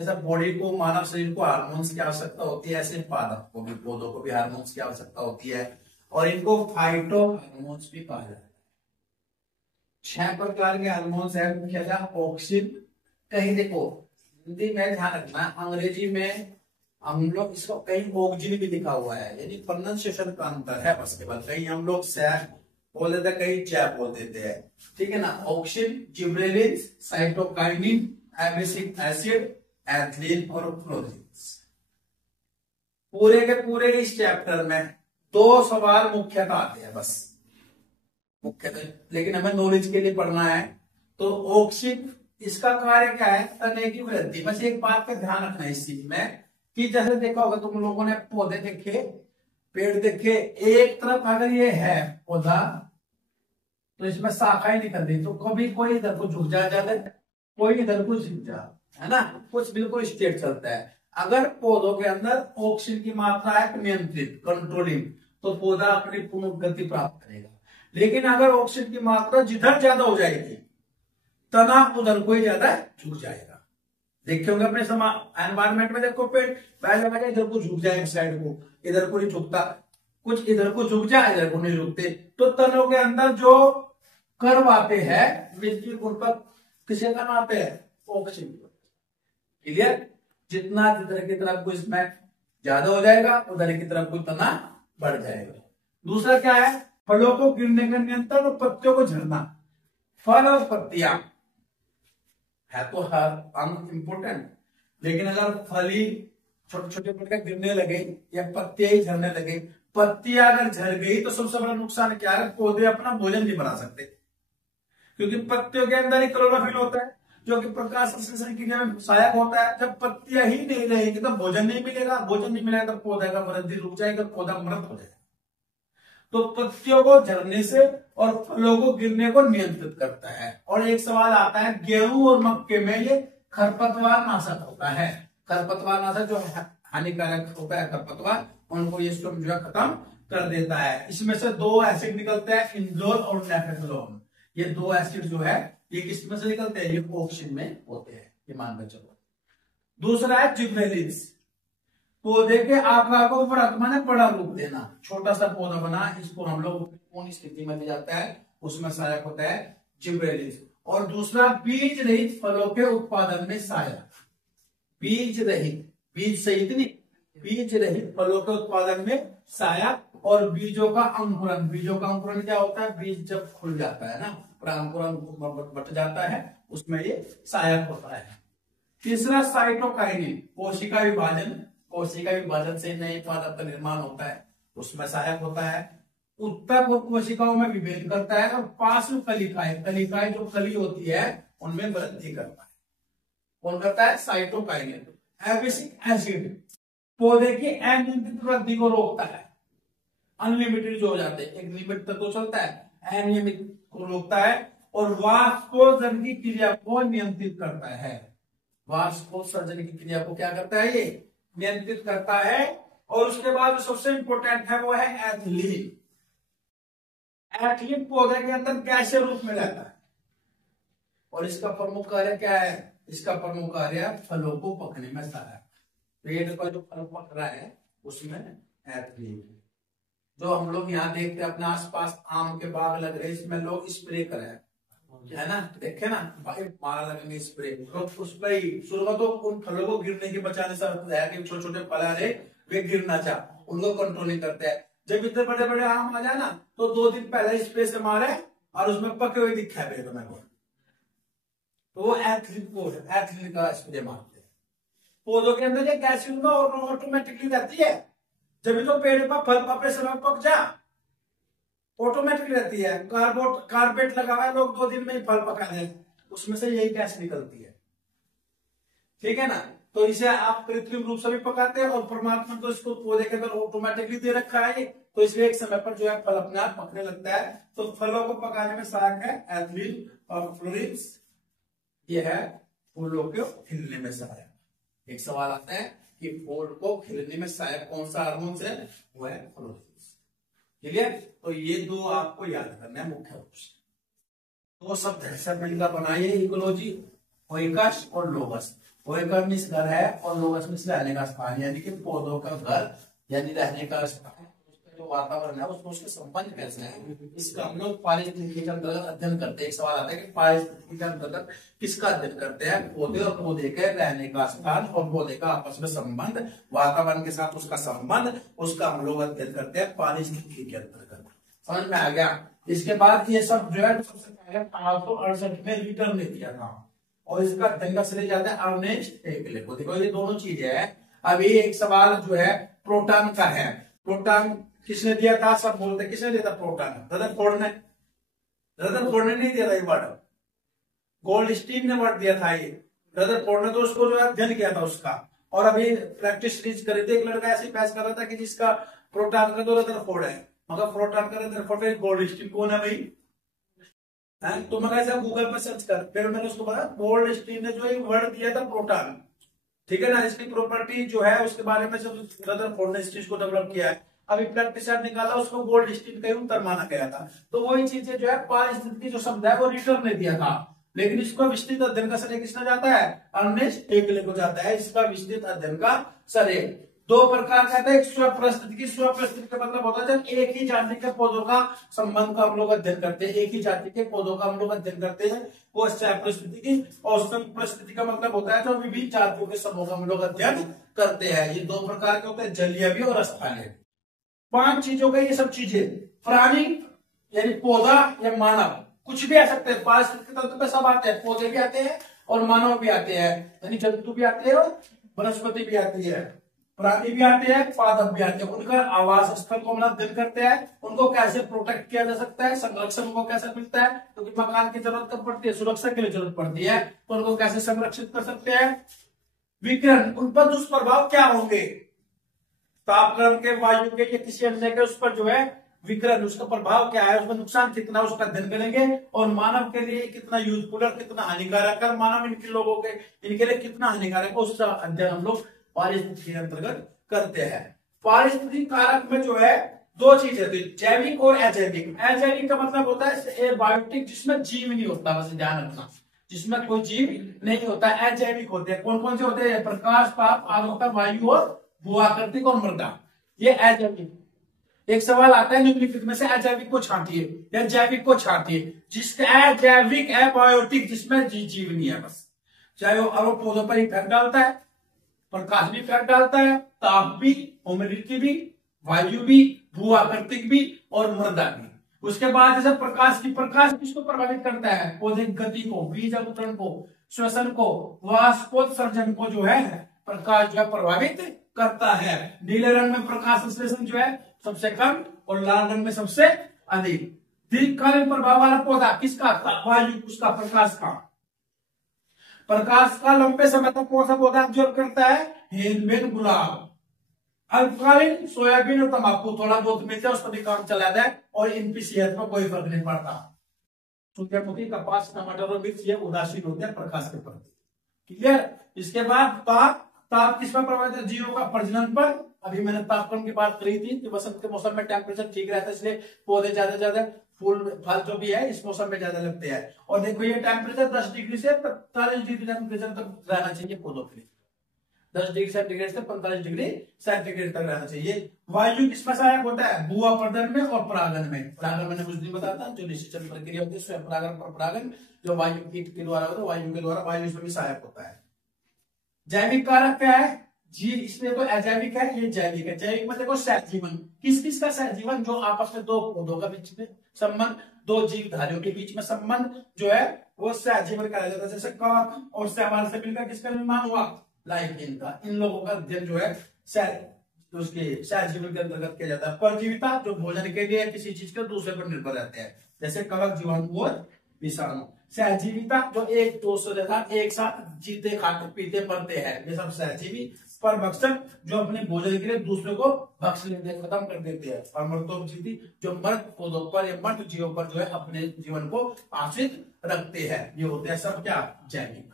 जैसे बॉडी को, मानव शरीर को हार्मोन्स की आवश्यकता होती है, ऐसे पादप को भी, पौधों को भी हार्मोन्स की आवश्यकता होती है, और इनको फाइटो हार्मोन्स भी कहा जाता है। 6 प्रकार के हार्मोन्स है मुख्यतः। ऑक्सिन, कहीं देखो हिंदी में ध्यान रखना, अंग्रेजी में हम लोग इसको कहीं ऑक्सिन भी लिखा हुआ है, यानी प्रोनाउंसिएशन का अंतर है बस केवल। कहीं हम लोग सैप बोल देते हैं, कहीं चैप बोल देते हैं, ठीक है ना। Auxin, gibberellin, cytokinin, abscisic acid, ethylene और फ्लोरीन। पूरे के पूरे इस चैप्टर में 2 सवाल मुख्यतः आते हैं बस, मुख्यतः, लेकिन हमें नॉलेज के लिए पढ़ना है। तो ऑक्सिन, इसका कार्य क्या है? तने की वृद्धि। बस एक बात का ध्यान रखना इस चीज में कि जैसे देखा होगा तुम लोगों ने, पौधे देखे, पेड़ देखे, एक तरफ अगर ये है पौधा तो इसमें शाखाएं निकलती, तो कभी कोई इधर को झुक जाता है, कोई इधर को झुक जा, है ना, कुछ बिल्कुल स्ट्रेट चलता है। अगर पौधों के अंदर ऑक्सीजन की मात्रा है नियंत्रित, कंट्रोलिंग, तो पौधा अपनी पूर्ण गति प्राप्त करेगा। लेकिन अगर ऑक्सीजन की मात्रा जिधर ज्यादा हो जाएगी, तना उधर को ही ज्यादा झुक जाएगा। देखे होंगे अपने एनवायरमेंट में, देखो पेड़ पहले इधर को झुक जाए, साइड को, इधर को नहीं झुकता, कुछ इधर को झुक जाए, इधर को नहीं झुकते। तो तनों के अंदर जो कर्व आते हैं, बिजली गुण पर किसे का आते हैं? ऑक्सीजन। क्लियर? जितना जिधर की तरफ को इसमें ज्यादा हो जाएगा, उधर की तरफ को तना बढ़ जाएगा। दूसरा क्या है? फलों को गिरने का नियंत्रण और पत्तियों को झड़ना। फल और पत्तियां है तो हर अंग इंपोर्टेंट, लेकिन अगर फल ही छोटे छोटे पत्ते गिरने लगे या पत्तियां ही झड़ने लगे, पत्तियां अगर झड़ गई तो सबसे बड़ा नुकसान क्या है? पौधे अपना भोजन नहीं बना सकते, क्योंकि पत्तियों के अंदर ही क्लोरोफिल होता है जो कि प्रकाश संश्लेषण क्रिया में सहायक होता है। जब पत्तियां ही नहीं रहेगी तो भोजन नहीं मिलेगा, भोजन नहीं मिलेगा तो पौधे का वृद्धि रुक जाएगा, पौधा मृत हो जाएगा। तो पत्तियों को झड़ने से और फलों को गिरने को नियंत्रित करता है। और एक सवाल आता है, गेहूं और मक्के में ये खरपतवार नाशक होता है। खरपतवार नाशक जो हानिकारक होता है खरपतवार, उनको ये जो है खत्म कर देता है। इसमें से 2 एसिड निकलते हैं, इंडोल और नेफेथलोन। ये 2 एसिड जो है ये किसमें से निकलते हैं? ये ऑक्सीजन में होते हैं, ये मान कर चलो। दूसरा है जिब्रेलिन्स, पौधे के आकार को बड़ा माने बड़ा रूप देना। छोटा सा पौधा बना, इसको हम लोग कौन स्थिति में ले जाता है, उसमें सहायक होता है जिब्रेलिन्स। और दूसरा बीज रहित फलों के उत्पादन में सहायक। बीज रहित, बीज सहित नहीं, बीज रहित फलों के उत्पादन में सहायक। और बीजों का अंकुरन, बीजों का अंकुरन क्या होता है? बीज जब खुल जाता है ना, अंकुरन बट जाता है, उसमें ये सहायक होता है। तीसरा साइटोकाइनिन, कोशिका विभाजन, कोशिका विभाजन से नए पादप का निर्माण होता है, उसमें सहायक होता है। उत्तक कोशिकाओं में विभेद करता है। और पार्श्व कलिकाएं, कलिकाएं जो कली होती है उनमें वृद्धि करता है। कौन करता है? साइटोकाइनिन। एब्सिक एसिड पौधे की अनियमित वृद्धि को रोकता है। अनलिमिटेड जो हो जाते हैं, एक लिमिट तक तो चलता है, अनियमित को रोकता है। और वाष्पोत्सर्जन की क्रिया को नियंत्रित करता है। वाष्पोत्सर्जन की क्रिया को क्या करता है? ये नियंत्रित करता है। और उसके बाद सबसे इंपोर्टेंट है वो है एथिलीन। एथिलीन पौधे के अंदर गैसीय रूप में रहता है और इसका प्रमुख कार्य क्या है? इसका प्रमुख कार्य फलों को पकने में सहायक। पेड़ का जो फल पक रहा है उसमें एथिलीन, जो हम लोग यहाँ देखते हैं अपने आसपास आम के बाग लग रहे हैं, इसमें लोग स्प्रे करें, है ना, देखे ना भाई, मारा लगेंगे स्प्रे, तो उस पर ही शुरू में तो उन फलों को गिरने के बचाने से कि छोटे छोटे फल आ रहे वे गिरना चाह, उनको कंट्रोलिंग करते हैं। जब इतने बड़े बड़े आम आ जाए ना तो 2 दिन पहले स्प्रे से मारे और उसमें पके हुए दिखा है पेड़ में, तो वो एथिलीन का स्प्रे मारते हैं। पौधों के अंदर ये कैल्शियम और ऑटोमेटिकली रहती है, जब तो पेड़ पर फल अपने समय पक जा, ऑटोमेटिक रहती है। कार्बेट लगा हुआ है, लोग 2 दिन में ही फल पका दें, उसमें से यही गैस निकलती है, ठीक है ना। तो इसे आप कृत्रिम रूप से भी पकाते हैं और परमात्मा तो इसको पौधे के अंदर ऑटोमेटिकली दे रखा है, तो इसलिए एक समय पर जो है फल अपने आप पकने लगता है। तो फलों को पकाने में सहायक है एथिलीन और फ्लोरीन, ये है फूलों को खिलने में सहायक। एक सवाल आता है कि फूल को खिलने में सहायक कौन सा हार्मोन है? वो है फ्लोरीन। क्लियर? तो ये 2 आपको याद करना है मुख्य रूप से। 2 शब्द है सब मिलकर बनाइए, इकोलॉजी, ओइकस और लोगस। ओइकॉनॉमिक्स घर है और लोगस रहने का स्थान, यानी कि पौधों का घर यानी रहने का स्थान, उसका जो वातावरण है उसमें उसके संबंध कैसे है, इसका हम लोग पारिस्थितिकी के अंतर्गत अध्ययन करते हैं। एक सवाल आता है कि पारिस्थितिकी के अंतर्गत किसका अध्ययन करते हैं, पौधे और पौधे के रहने का स्थान और पौधे का आपस में संबंध, वातावरण के साथ उसका संबंध, उसका हम लोग अध्ययन करते हैं पारिस्थितिकी के अंतर्गत। समझ में आ गया। इसके बाद ये सब जो है सबसे पहले 1868 में रिटर्न ने दिया था और इसका अध्ययन का श्रेय जाता है अर्नेस्ट हेगले को। देखो ये दोनों चीजें हैं। अभी एक सवाल जो है प्रोटॉन का है, प्रोटॉन किसने दिया था, सब बोलते किसने दिया था, प्रोटॉन रदरफोर्ड ने, रदरफोर्ड ने नहीं दिया था ये वर्ड, गोल्डस्टीन ने वर्ड दिया था ये, रदरफोर्ड ने तो उसको जो है अध्ययन किया था उसका। और अभी प्रैक्टिस सीरीज करी थी, एक लड़का ऐसे पास कर रहा था कि जिसका प्रोटॉन का तो रदरफोर्ड है, मगर प्रोटॉन का रदरफोर्ड गोल्डस्टीन कौन है भाई, तो मैं ऐसा गूगल पर सर्च कर, फिर मैंने उसको पता गोल्डस्टीन ने जो एक वर्ड दिया था प्रोटॉन, ठीक है ना, इसकी प्रॉपर्टी जो है उसके बारे में जब रदरफोर्ड ने इस चीज को डेवलप किया है, अभी प्रैक्टिस निकाला उसको गोल्डस्टीन का ही उत्तर माना गया था। तो वही चीजें जो है पारिस्थितिकी जो शब्द है वो रिटर्न ने दिया था, लेकिन इसका विस्तृत अध्ययन का श्रेय किसने जाता है, अर्नेस्ट हेगले को जाता है इसका विस्तृत अध्ययन का श्रेय। दो प्रकार का है, एक स्वपरिस्थितिकी, स्वपरिस्थितिकी का मतलब होता है जब एक ही जाति के पौधों का संबंध का हम लोग अध्ययन करते हैं, एक ही जाति के पौधों का हम लोग अध्ययन करते हैं, वो स्वपरिस्थितिकी। और स्वपरिस्थितिकी का मतलब होता है जो विभिन्न जातियों के समूह का हम लोग अध्ययन करते हैं। ये दो प्रकार के होते हैं, जलीय भी और स्थानीय। 5 चीजों का ये सब चीजें, प्राणी यानी पौधा या मानव, कुछ भी आ सकते हैं, पारिस्थितिकी तंत्र पे सब आते हैं, पौधे भी आते हैं और मानव भी आते हैं, यानी जंतु भी आते हैं और वनस्पति भी आती है, प्राणी भी आते हैं, पादप भी आते हैं। उनका आवास स्थल को हम अध्ययन करते हैं, उनको कैसे प्रोटेक्ट किया जा सकता है, संरक्षण उनको कैसे मिलता है, क्योंकि तो मकान की जरूरत कब पड़ती है, सुरक्षा के लिए जरूरत पड़ती है, तो उनको कैसे संरक्षित कर सकते हैं। विकिरण, उन पर दुष्प्रभाव क्या होंगे, तापक्रम के, वायु के या किसी अन्य के, उस पर जो है विकिरण, उसका प्रभाव क्या है, उसका नुकसान कितना, उसका अध्ययन करेंगे। और मानव के लिए कितना यूजफुल और कितना हानिकारक है, मानव इनके लोगों के इनके लिए कितना हानिकारक है, उसका अध्ययन हम लोग पारिस्थितिकी के अंतर्गत करते हैं। पारिस्थितिकी कारक में जो है 2 चीजें होती है, जैविक और अजैविक। अजैविक का मतलब होता है बायोटिक, जिसमें जीव नहीं होता, बस ध्यान रखना, जिसमें कोई जीव नहीं होता। अजैविक होते हैं, कौन कौन से होते हैं, प्रकाश, ताप, आर्द्रता, वायु और भू-आकृतिक और मृदा, ये अजैविक। एक सवाल आता है निम्नलिखित में से अजैविक को छांटिए या जैविक को छांटिए। जिसका अजैविक है बायोटिक, जिसमें जीव नहीं है, बस चाहे वो पौधों पर इफेक्ट डालता है, प्रकाश भी इफेक्ट डालता है, ताप भी, ह्यूमिडिटी भी, वायु भी, भू आकृतिक भी और मृदा भी। उसके बाद जैसे प्रकाश किसको प्रभावित करता है, पौधे की गति को, बीज अंकुरण को, श्वसन को, वाष्पोत्सर्जन को जो है प्रकाश जो है प्रभावित करता है। नीले रंग में प्रकाश संश्लेषण जो है सबसे कम और लाल रंग में सबसे अधिक। दीर्घकालीन प्रभाव वाला पौधा किसका, वायु, उसका, प्रकाश का लंबे समय तक कौन सा पौधा ऑब्जर्व करता है, हेलमेन गुलाब। अल्पकालीन सोयाबीन और तंबाकू, थोड़ा बहुत मिलता है उस पर भी काम चला जाए और इनकी सेहत पर कोई फर्क नहीं पड़ता। सूर्यमुखी, कपास, टमाटर और मिर्च ये उदासीन होते हैं प्रकाश के प्रति। क्लियर। इसके बाद ताप किस पर प्रभावित है, जीवों का प्रजनन पर। अभी मैंने तापक्रम की बात करी थी कि बसंत के मौसम में टेम्परेचर ठीक रहता है, इसलिए पौधे ज्यादा फूल फल जो भी है इस मौसम में ज्यादा लगते हैं। और देखो ये टेम्परेचर 10 डिग्री से 45 डिग्री टेम्परेचर तक रहना चाहिए पौधों के लिए, 10 डिग्री सेंटीग्रेड से 45 डिग्री सेंटीग्रेड तक रहना चाहिए। वायु किसमें सहायक होता है, भू अपरदन में और परागन में। परागन मैंने कुछ दिन बताया था, जो निषेचन प्रक्रिया होती है स्वयं परागन और परागन जो वायु कीट के द्वारा होता है, वायु के द्वारा, वायु इसमें भी सहायक होता है। जैविक कारक क्या है जी, इसमें तो अजैविक है, ये जैविक है। जैविक में देखो सहजीवन, किस का सहजीवन, जो आपस में 2 पौधों का बीच में संबंध, 2 जीवधारियों के बीच में संबंध जो है वो सहजीवन कहा जाता है। जैसे कवक और शैवाल से मिलकर किसका निर्माण हुआ, लाइफ इनका, इन लोगों का अध्ययन जो है उसके सहजीवन के अंतर्गत किया जाता है। परजीविता, जो भोजन के लिए किसी चीज के दूसरे पर निर्भर रहते हैं, जैसे कवक, जीवाणु और विषाणु। सहजीविता, जो एक दूसरे के साथ एक साथ जीते, खाते, पीते, मरते हैं, ये सब सहजीवी। परभक्षण, जो अपने भोजन के लिए दूसरे को भक्ष लेते हैं, खत्म कर देते हैं। और मृतोपजीवी, जो मृत पौधों पर या मृत जीवों पर जो है अपने जीवन को आश्रित रखते हैं। ये होते हैं सब क्या, जैविक।